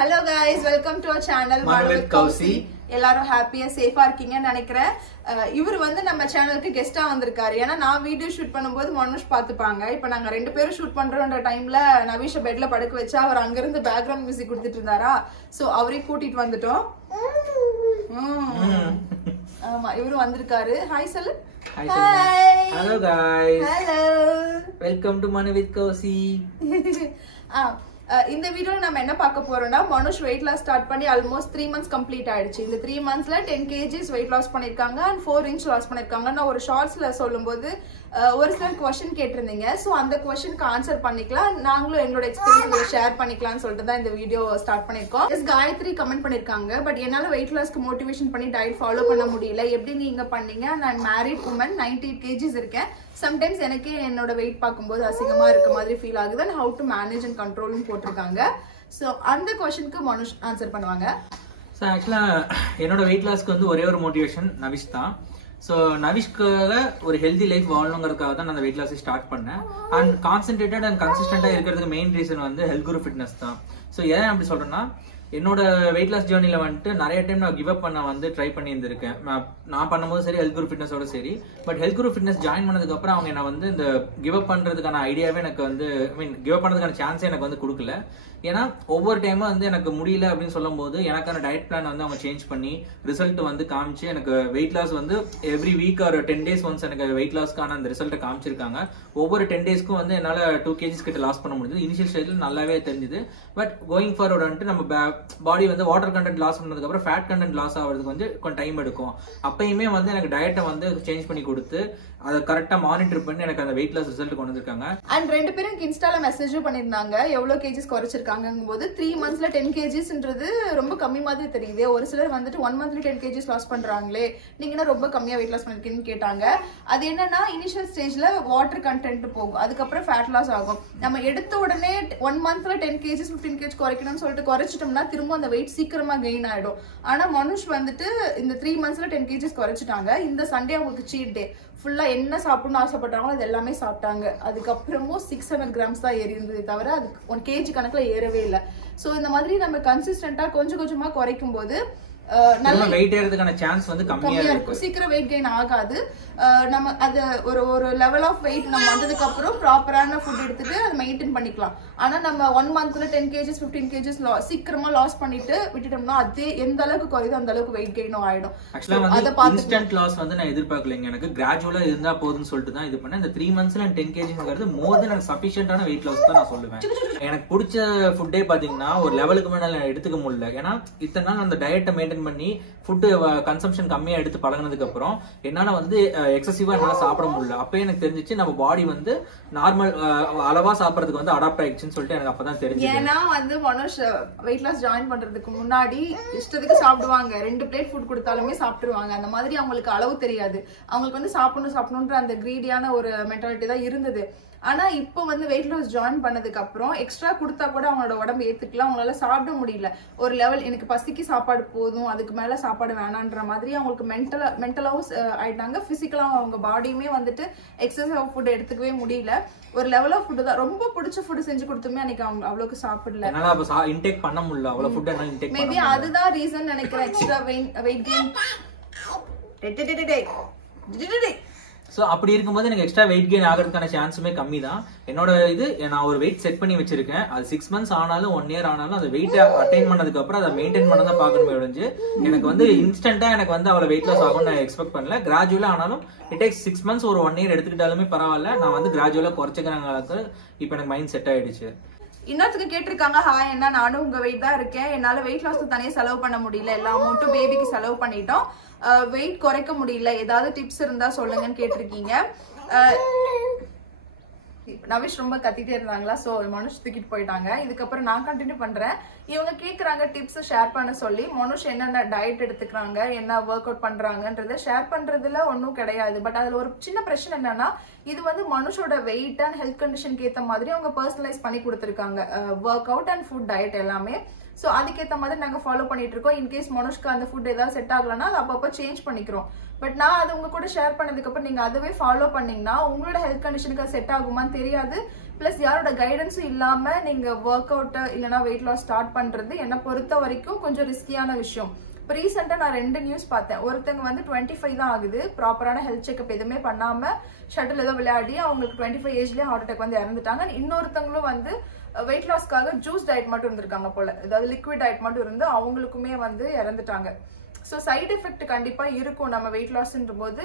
Hello guys, welcome to our channel Manu with Kausi. எல்லாரும் ஹாப்பியா சேஃபா இருக்கீங்கன்னு நினைக்கிறேன். இவர் வந்து நம்ம சேனலுக்கு கெஸ்டா வந்திருக்காரு. ஏன்னா நான் வீடியோ ஷூட் பண்ணும்போது மனுஷ் பாத்துப்பாங்க. இப்போ நாங்க ரெண்டு பேரும் ஷூட் பண்றோம்ன்ற டைம்ல நவீஷ பெட்ல படுக்க வச்சா அவர் அங்க இருந்து பேக்ரவுண்ட் மியூசிக் கொடுத்துட்டு இருந்தாரா. சோ அவரையும் கூட்டிட்டு வந்துட்டோம். ஆமா இவரும் வந்திருக்காரு. ஹாய் சொல்லு. Hi. Hello guys. Hello. Welcome to Manu with Kausi. இந்த வீடியோல நம்ம என்ன பார்க்க போறோம்னா மனுஷ் வெயிட் லாஸ் ஸ்டார்ட் பண்ணி ஆல்மோஸ்ட் 3 months கம்ப்ளீட் ஆயிடுச்சு. இந்த 3 monthsல 10 kgs வெயிட் லாஸ் பண்ணிருக்காங்க and 4 inch லாஸ் பண்ணிருக்காங்க. நான் ஒரு ஷார்ட்ஸ்ல சொல்லும்போது ஒரு சில क्वेश्चन கேட்டிருந்தீங்க. சோ அந்த क्वेश्चनக்கு ஆன்சர் பண்ணிக்கலாம். நாங்களும் எங்களோட எக்ஸ்பீரியன்ஸ் ஷேர் பண்ணிக்கலாம்னு சொல்லிட்டு தான் இந்த வீடியோ ஸ்டார்ட் பண்ணிருக்கோம். காயத்ரி கமெண்ட் பண்ணிருக்காங்க. பட் என்னால வெயிட் லாஸ்க்கு மோட்டிவேஷன் பண்ணி டயட் ஃபாலோ பண்ண முடியல. எப்படி நீங்க பண்ணீங்க? நான் மேரிட் உமன் 98 kgs இருக்கேன். சம்டைம்ஸ் எனக்கே என்னோட வெயிட் பார்க்கும்போது அசிங்கமா இருக்க மாதிரி ஃபீல் ஆகுது. and how to manage and control போட்டிருக்காங்க. சோ அந்த क्वेश्चनக்கு மனுஷ் ஆன்சர் பண்ணுவாங்க. ஸோ ஆக்சுவலாக என்னோட வெயிட் லாஸ்க்கு வந்து ஒரே ஒரு மோட்டிவேஷன் நவிஷ் தான். ஸோ நவிஷ்காக ஒரு ஹெல்தி லைஃப் வாழணுங்கிறதுக்காக தான் நான் அந்த வெயிட் லாஸை ஸ்டார்ட் பண்ணேன். அண்ட் கான்சென்ட்ரேட்டட் அண்ட் கன்சிஸ்டண்டாக இருக்கிறதுக்கு மெயின் ரீசன் வந்து ஹெல்த் குரு ஃபிட்னஸ் தான். ஸோ ஏன் அப்படி சொல்றேன்னா, என்னோட வெயிட் லாஸ் ஜேர்னில வந்துட்டு நிறைய டைம் நான் கிவ் அப் பண்ண வந்து ட்ரை பண்ணி இருந்திருக்கேன். நான் பண்ணும்போது சரி, ஹெல்த் குரு ஃபிட்னஸோட சரி. But health Guru fitness join பண்ணதுக்கு அப்புறம் அவங்க என்ன வந்து இந்த கிவ் அப் பண்றதுக்கான ஐடியாவே எனக்கு வந்து கிவ் அப் பண்றதுக்கான சான்ஸே எனக்கு வந்து கொடுக்கல. ஏன்னா ஒவ்வொரு டைமும் வந்து எனக்கு முடியல அப்படின்னு சொல்லும் போது எனக்கான டயட் பிளான் வந்து அவங்க சேஞ்ச் பண்ணி ரிசல்ட் வந்து காமிச்சு எனக்கு வெயிட் லாஸ் வந்து எவ்ரி வீக் ஒரு 10 days ஒன்ஸ் எனக்கு வெயிட் லாஸ்க்கான அந்த ரிசல்ட்டை காமிச்சிருக்காங்க. ஒவ்வொரு 10 daysக்கும் வந்து என்னால் 2 kgs கிட்ட லாஸ் பண்ண முடியுது. இனிஷியல் ஸ்டேஜில் நல்லாவே தெரிஞ்சுது. பட் கோயிங் ஃபார்வர்ட் வந்துட்டு நம்ம பாடி வந்து வாட்டர் கண்டென்ட் லாஸ் பண்ணதுக்கு அப்புறம் ஃபேட் கண்டென்ட் லாஸ் ஆகிறதுக்கு வந்து கொஞ்சம் டைம் எடுக்கும். அப்பயுமே வந்து எனக்கு டயட்டை வந்து சேஞ்ச் பண்ணி கொடுத்து அதை கரெக்டா மானிட்டர் பண்ணி எனக்கு அந்த வெயிட் லாஸ் ரிசல்ட் கொண்டு வந்திருக்காங்க. அண்ட் ரெண்டு பேரும் இன்ஸ்டால மெசேஜும் பண்ணிருந்தாங்க எவ்வளவு கேஜிஸ் குறைச்சிருக்காங்க போது. 3 monthsல 10 kgsன்றது ரொம்ப கம்மி மாதிரி தெரியுது. ஒரு சிலர் வந்துட்டு 1 monthல 10 kgs லாஸ் பண்றாங்களே, நீங்க ரொம்ப கம்மியா வெயிட் லாஸ் பண்ணிருக்கீங்கன்னு கேட்டாங்க. அது என்னன்னா இனிஷியல் ஸ்டேஜ்ல வாட்டர் கண்டென்ட் போகும், அதுக்கப்புறம் ஃபேட் லாஸ் ஆகும். நம்ம எடுத்த உடனே 1 monthல 10 kgs 15 kg குறைக்கணும்னு சொல்லிட்டு குறைச்சிட்டோம்னா திரும்ப அந்த வெயிட் சீக்கிரமா கெயின் ஆயிடும். ஆனா மனுஷ் வந்துட்டு இந்த 3 monthsல 10 kgs குறைச்சிட்டாங்க. இந்த சண்டே அவங்களுக்கு சீட் டே. ஃபுல்லா என்ன சாப்பிடணும்னு ஆசைப்பட்டாங்களோ அது எல்லாமே சாப்பிட்டாங்க. அதுக்கப்புறமும் 600 grams தான் ஏறி இருந்ததே தவிர அது 1 kg கணக்குல ஏறவே இல்லை. சோ இந்த மாதிரி நம்ம கன்சிஸ்டன்டா கொஞ்சம் கொஞ்சமா குறைக்கும் போது நல்ல வெயிட் ஏறதுக்கான சான்ஸ் வந்து கம்மியா இருக்கும். சீக்கிரம் வெயிட் கெயின் ஆகாது. நம்ம அது ஒரு லெவல் ஆஃப் வெயிட் நம்ம வந்ததுக்கு அப்புறம் ப்ராப்பரான ஃபுட் எடுத்துட்டு அதை மெயின்டைன் பண்ணிக்கலாம். ஆனா நம்ம 1 monthல 10 kgs 15 kgs சீக்கிரமா லாஸ் பண்ணிட்டு விட்டுட்டோம்னா அதே எந்த அளவுக்கு குறையுதோ அந்த அளவுக்கு வெயிட் கெயினும் ஆயிடும். ஆக்சுவலா வந்து இன்ஸ்டன்ட் லாஸ் வந்து நான் எதிர்பார்க்கலைங்க. எனக்கு கிராஜுவலா இருந்தா போதும்னு சொல்லிட்டு தான் இது பண்ணேன். இந்த 3 monthsல 10 kgsங்கிறது மோர் தென் எனக்கு சஃபிஷியன்டான வெயிட் லாஸ் தான் நான் சொல்லுவேன். எனக்கு பிடிச்ச ஃபுட்டே பாத்தீங்கன்னா ஒரு லெவலுக்கு மேல நான் எடுத்துக்க முடியல. ஏன்னா இத்தனை நாள் அந்த டயட்டை மெயின்டைன் பண்ணி ஃபுட் கன்சம்ஷன் கம்மியா எடுத்து பழகினதுக்கு அப்புறம் என்னால வந்து எக்ஸசிவா என்னால சாப்பிட முடியல. அப்பயே எனக்கு தெரிஞ்சிச்சு நம்ம பாடி வந்து நார்மல் அளவா சாப்பிடறதுக்கு வந்து அடாப்ட் ஆயிடுச்சுன்னு சொல்லிட்டு எனக்கு அப்பதான் தெரிஞ்சு. ஏன்னா வந்து மனுஷ் வெயிட் லாஸ் ஜாயின் பண்றதுக்கு முன்னாடி இஷ்டத்துக்கு சாப்பிடுவாங்க. 2 plate ஃபுட் கொடுத்தாலுமே சாப்பிட்டுருவாங்க. அந்த மாதிரி அவங்களுக்கு அளவு தெரியாது. அவங்களுக்கு வந்து சாப்பிடணும்ன்ற அந்த கிரீடியான ஒரு மென்டாலிட்டி தான் இருந்தது. ஆனா இப்போ வந்து வெயிட் லாஸ் ஜாயின் பண்ணதுக்கு அப்புறம் எக்ஸ்ட்ரா கொடுத்தா கூட அவங்களோட உடம்பு ஏத்துக்கலாம். அவங்களால சாப்பிட முடியல. ஒரு லெவல் எனக்கு பசிக்கு சாப்பாடு போதும், அதுக்கு மேல சாப்பாடு வேணான்ற மாதிரி அவங்களுக்கு மென்டலாவும் ஆயிட்டாங்க. பிசிக்கலாவும் அவங்க பாடியுமே வந்துட்டு எக்ஸசைஸ் ஃபுட் எடுத்துக்கவே முடியல. ஒரு லெவல் ஆஃப் ஃபுட் தான். ரொம்ப பிடிச்ச ஃபுட் செஞ்சு கொடுத்துமே அன்னைக்கு அவங்க அவ்வளவுக்கு சாப்பிடல. இன்டேக் பண்ண முடியல. அவ்வளவு ஃபுட் என்ன இன்டேக் பண்ண மேபி அதுதான் ரீசன் நினைக்கிறேன். Extra weight gain. ஸோ அப்படி இருக்கும்போது எனக்கு எக்ஸ்ட்ரா வெயிட் கெயின் ஆகிறதுக்கான சான்ஸுமே கம்மி தான். என்னோட இது நான் ஒரு வெயிட் செட் பண்ணி வச்சிருக்கேன். அது 6 months ஆனாலும் 1 year ஆனாலும் அந்த வெயிட்டை அட்டைன் பண்ணதுக்கு அப்புறம் அதை மெயின்டைன் பண்ண தான் பார்க்கணுமே ஒழிஞ்சு எனக்கு வந்து இன்ஸ்டன்டா எனக்கு வந்து அவ்வளவு வெயிட் லாஸ் ஆகும்னு நான் எக்ஸ்பெக்ட் பண்ணல. கிராஜுவலா ஆனாலும் இட் டேக்ஸ் 6 months ஒரு 1 year எடுத்துக்கிட்டாலுமே பரவாயில்ல. நான் வந்து கிராஜுவலா குறைச்சிக்கிறாங்க. இப்போ எனக்கு மைண்ட் செட் ஆயிடுச்சு. இன்னொருத்துக்கு கேட்டிருக்காங்க, ஹாய் என்ன நானும் உங்க வெயிட் தான் இருக்கேன், என்னால வெயிட் லாஸ்க்கு தனியாக செலவு பண்ண முடியல, எல்லா அமௌண்ட்டும் பேபிக்கு செலவு பண்ணிட்டோம், வெயிட் குறைக்க முடியல, ஏதாவது டிப்ஸ் இருந்தா சொல்லுங்கன்னு கேட்டிருக்கீங்க. நவிஷ் ரொம்ப கத்திட்டே இருந்தாங்களா, சோ மனுஷ் தூக்கிட்டு போயிட்டாங்க. இதுக்கப்புறம் நான் கண்டினியூ பண்றேன். இவங்க கேக்குறாங்க டிப்ஸ் ஷேர் பண்ண சொல்லி. மனுஷ் என்னென்ன டயட் எடுத்துக்கிறாங்க, என்ன ஒர்க் அவுட் பண்றாங்கன்றத ஷேர் பண்றதுல ஒன்னும் கிடையாது. பட் அதுல ஒரு சின்ன பிரச்சனை என்னன்னா, இது வந்து மனுஷோட வெயிட் அண்ட் ஹெல்த் கண்டிஷனுக்கு ஏத்த மாதிரி அவங்க பர்சனலைஸ் பண்ணி கொடுத்துருக்காங்க work out and food diet எல்லாமே. ஸோ அதுக்கேற்ற மாதிரி நாங்கள் ஃபாலோ பண்ணிட்டு இருக்கோம். இன்கேஸ் மனோஷ்க்கு அந்த ஃபுட் ஏதாவது செட் ஆகலன்னா அது அப்பப்போ சேஞ்ச் பண்ணிக்கிறோம். பட் நான் அது உங்க கூட ஷேர் பண்ணதுக்கப்புறம் நீங்க அதுவே ஃபாலோ பண்ணீங்கன்னா உங்களோட ஹெல்த் கண்டிஷனுக்கு அது செட் ஆகுமான்னு தெரியாது. பிளஸ் யாரோட கைடன்ஸும் இல்லாம நீங்க ஒர்க் அவுட் இல்லைன்னா வெயிட் லாஸ் ஸ்டார்ட் பண்றது என்னை பொறுத்த வரைக்கும் கொஞ்சம் ரிஸ்கியான விஷயம். இப்போ ரீசெண்டா நான் 2 நியூஸ் பார்த்தேன். ஒருத்தங்க வந்து 25 தான் ஆகுது, ப்ராப்பரான ஹெல்த் செக்அப் எதுவுமே பண்ணாம ஷட்டில் ஏதோ விளையாடி அவங்களுக்கு 25 ஏஜ்லயே ஹார்ட் அட்டாக் வந்து இறந்துட்டாங்க. இன்னொருத்தவங்களும் வந்து வெயிட் லாஸ்க்காக ஜூஸ் டயட் மட்டும் இருந்திருக்காங்க போல, அதாவது லிக்விட் டயட் மட்டும் இருந்து அவங்களுக்குமே வந்து இறந்துட்டாங்க. ஸோ சைடு எஃபெக்ட் கண்டிப்பா இருக்கும். நம்ம வெயிட் லாஸ்ன்ற போது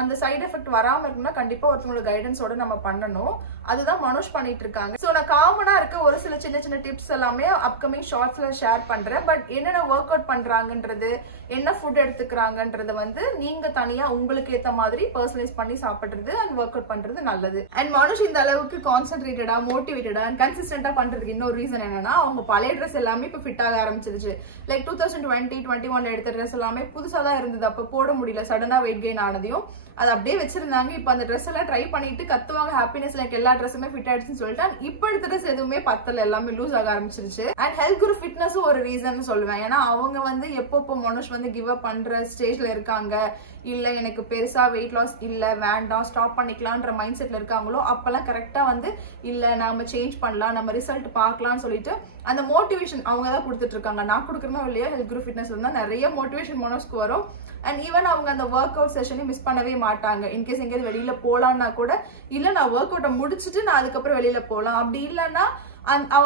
அந்த சைடு எஃபெக்ட் வராம இருக்குன்னா கண்டிப்பா ஒருத்தவங்களோட கைடன்ஸோட நம்ம பண்ணணும். அதுதான் மனோஜ் பண்ணிட்டு இருக்காங்க. ஸோ நான் காமனா இருக்க ஒரு சில சின்ன சின்ன டிப்ஸ் எல்லாமே அப்கமிங் ஷார்ட்ஸ்ல ஷேர் பண்றேன். பட் என்னென்ன ஒர்க் அவுட் பண்றாங்கன்றது, என்ன ஃபுட் எடுத்துக்கிறாங்கன்றது வந்து நீங்க தனியா உங்களுக்கு ஏத்த மாதிரி பர்சனலைஸ் பண்ணி சாப்பிடுறது அண்ட் ஒர்க் அவுட் பண்றது நல்லது. அண்ட் மனோஜ் இந்த அளவுக்கு கான்சென்ட்ரேட்டடா, மோட்டிவேட்டடா அண்ட் கன்சிஸ்டன்டா பண்றதுக்கு இன்னொரு ரீசன் என்னன்னா, அவங்க பழைய ட்ரெஸ் எல்லாமே இப்ப ஃபிட் ஆக ஆரம்பிச்சிருச்சு. லைக் 2020-21 எடுத்த ட்ரெஸ் எல்லாமே புதுசா தான் இருந்தது. அப்ப போட முடியல, சடனா வெயிட் கெயின் ஆனதையும் அது அப்படியே வச்சிருந்தாங்க. இப்ப அந்த ட்ரெஸ் எல்லாம் ட்ரை பண்ணிட்டு கத்துவாங்க ஹாப்பினஸ், லைக் எல்லா ட்ரெஸ்ஸுமே ஃபிட் ஆயிடுச்சுன்னு சொல்லிட்டு இப்ப எடுத்த ட்ரெஸ் எதுவுமே பத்தல, எல்லாமே லூஸ் ஆக ஆரம்பிச்சிருச்சு. அண்ட் ஹெல்த் குரு ஃபிட்னஸும் ஒரு ரீசன் சொல்லுவேன். ஏன்னா அவங்க வந்து எப்போ மனோஜ் வந்து கிவ் அப் பண்ற ஸ்டேஜ்ல இருக்காங்க, இல்ல எனக்கு பெருசா வெயிட் லாஸ் இல்ல வேண்டாம் ஸ்டாப் பண்ணிக்கலாம்ன்ற மைண்ட் செட்ல இருக்காங்களோ அப்பெல்லாம் கரெக்டா வந்து இல்ல நாம சேஞ்ச் பண்ணலாம், நம்ம ரிசல்ட் பார்க்கலாம்னு சொல்லிட்டு அந்த மோட்டிவேஷன் அவங்க தான் கொடுத்துட்டு இருக்காங்க. நான் கொடுக்குறேனோ இல்லையா, ஹெல்த் குரு ஃபிட்னஸ் இருந்தா நிறைய மோட்டிவேஷன் மனோஜ்க்கு வரும். அண்ட் ஈவன் அவங்க அந்த ஒர்க் அவுட் செஷனையும் மிஸ் பண்ணவே மாட்டாங்க. இன்கேஸ் எங்கேயாவது வெளியில போலான்னா கூட இல்ல நான் ஒர்க் அவுட்டை முடிச்சுட்டு நான் அதுக்கப்புறம் வெளியில போலாம், அப்படி இல்லைன்னா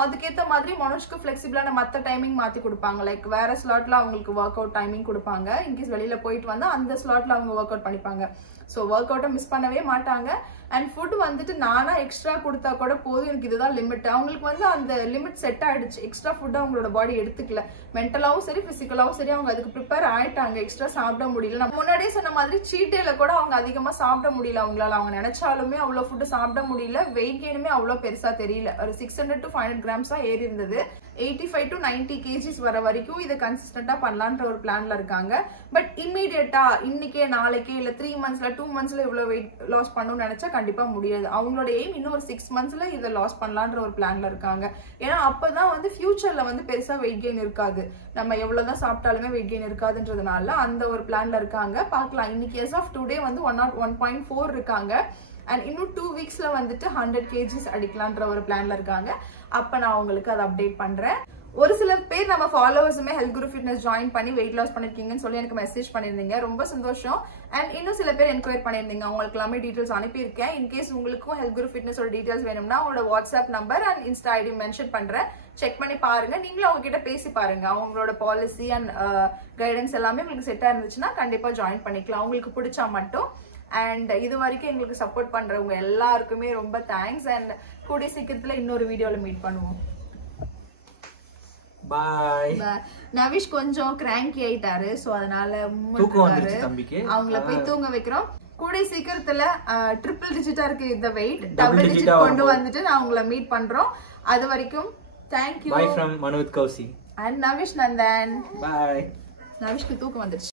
அதுக்கேற்ற மாதிரி மனோஜ்க்கு ஃபிளெக்சிபிளான மற்ற டைமிங் மாத்தி கொடுப்பாங்க. லைக் வேற ஸ்லாட்ல அவங்களுக்கு ஒர்க் அவுட் டைமிங் கொடுப்பாங்க. இன்கேஸ் வெளியில போயிட்டு வந்தா அந்த ஸ்லாட்ல அவங்க ஒர்க் அவுட் பண்ணிப்பாங்க. ஸோ ஒர்க் அவுட்டை மிஸ் பண்ணவே மாட்டாங்க. அண்ட் ஃபுட் வந்துட்டு நானா எக்ஸ்ட்ரா கொடுத்தா கூட போதும், எனக்கு இதுதான் லிமிட். அவங்களுக்கு வந்து அந்த லிமிட் செட் ஆயிடுச்சு. எக்ஸ்ட்ரா ஃபுட் அவங்களோட பாடி எடுத்துக்கல, மென்டலாவும் சரி பிசிக்கலாவும் சரி அவங்க அதுக்கு ப்ரிப்பேர் ஆயிட்டாங்க. எக்ஸ்ட்ரா சாப்பிட முடியல. நான் முன்னாடியே சொன்ன மாதிரி சீட் டேல கூட அவங்க அதிகமா சாப்பிட முடியல. அவங்களால அவங்க நினைச்சாலுமே அவ்வளவு ஃபுட் சாப்பிட முடியல. வெயிட் கெயினுமே அவ்வளவு பெருசா தெரியல. ஒரு 600 to 500 grams தான் ஏறி இருந்தது. 85 to 90 kgs வர வரைக்கும் இதை கன்சிஸ்டன்டா பண்ணலான்ற ஒரு பிளான்ல இருக்காங்க. பட் இம்மீடியட்டா இன்னைக்கே நாளைக்கே இல்ல 3 monthsல 2 monthsல இவ்வளவு வெயிட் லாஸ் பண்ணணும்னு நினைச்சா கண்டிப்பா முடியாது. அவங்களோட எய்ம் இன்னும் ஒரு 6 monthsல இதை லாஸ் பண்ணலான்ற ஒரு பிளான்ல இருக்காங்க. ஏன்னா அப்பதான் வந்து ஃபியூச்சர்ல வந்து பெருசா வெயிட் கெயின் இருக்காது, நம்ம எவ்வளவுதான் சாப்பிட்டாலுமே வெயிட் கெயின் இருக்காதுன்றதுனால அந்த ஒரு பிளான்ல இருக்காங்க. பார்க்கலாம். இன்னைக்கு as of today வந்து 101.4 இருக்காங்க. அண்ட் இன்னும் 2 weeksல வந்துட்டு 100 kgs அடிக்கலான்ற ஒரு பிளான்ல இருக்காங்க. அப்ப நான் உங்களுக்கு அதை அப்டேட் பண்றேன். ஒரு சில பேர் நம்ம ஃபாலோவர்ஸுமே ஹெல்த் குரு ஃபிட்னஸ் ஜாயின் பண்ணி வெயிட் லாஸ் பண்ணிருக்கீங்கன்னு சொல்லி எனக்கு மெசேஜ் பண்ணிருந்தீங்க, ரொம்ப சந்தோஷம். அண்ட் இன்னும் சில பேர் என்கொயர் பண்ணிருந்தீங்க, உங்களுக்கு எல்லாமே டீடைல்ஸ் அனுப்பியிருக்கேன். இன்கேஸ் உங்களுக்கும் ஹெல்த் குரு ஃபிட்னஸோட டீடைல்ஸ் வேணும்னா உங்களோட WhatsApp number and insta ID mention பண்றேன், செக் பண்ணி பாருங்க. நீங்களும் அவங்க கிட்ட பேசி பாருங்க. அவங்களோட பாலிசி அண்ட் கைடன்ஸ் எல்லாமே உங்களுக்கு செட்டா இருந்துச்சுன்னா கண்டிப்பா ஜாயின் பண்ணிக்கலாம், உங்களுக்கு பிடிச்சா மட்டும். அண்ட் இது வரைக்கும் எங்களுக்கு சப்போர்ட் பண்றவங்க எல்லாருக்குமே ரொம்ப தேங்க்ஸ். அண்ட் கூடிய சீக்கிரத்துல இன்னொரு வீடியோல மீட் பண்ணுவோம். பாய். நவிஷ் கொஞ்சம் கிராங்கி ஆயிட்டாரு, சோ அதனால அவங்கள போய் தூங்க வைக்கிறோம். கூடிய சீக்கிரத்துல ட்ரிபிள் டிஜிட்டா இருக்கு இந்த வெயிட், டபுள் டிஜிட் கொண்டு வந்துட்டு நான் உங்களை மீட் பண்றோம். அது வரைக்கும் thank you. Bye from Manoth Kausi and Navish Nandan. Bye. நவிஷ்க்கு தூக்கம் வந்துருச்சு.